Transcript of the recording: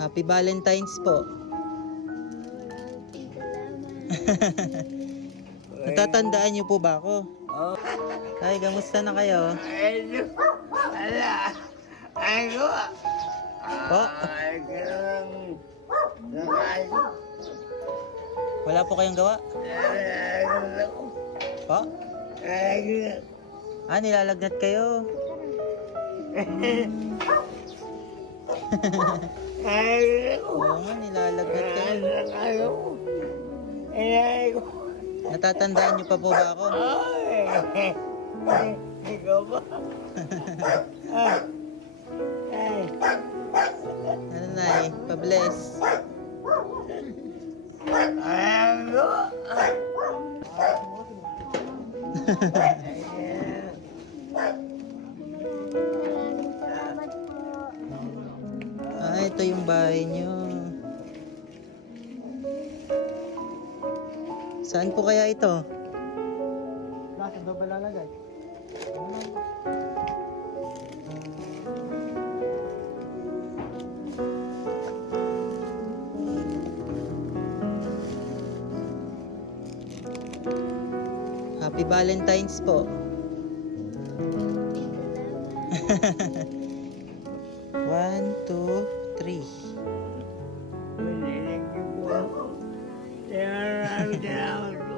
Happy Valentine's po. Natatandaan niyo po ba ako? Oh. Ay, kamusta na kayo? Ay, ala. Ay, ko. Po? Ay, ganun. Nakay. Wala po kayong gawa? Ay, ganun. Po? Ay, ganun. Nilalagnat kayo. Ay, ganun. Oo nga, nilalagnat kayo. Ay, ay, ko. Natatandaan niyo pa po ba ako? Ay, ikaw ba? Ay, ay. Ano na pa-bless. Ay, ko. Maraming salamat po. Ito yung bahay niyo. Saan po kaya ito? Bakit ba balalagay? Happy Valentine's po. One, two, three. Hindi ko po. Kaya maraming salamat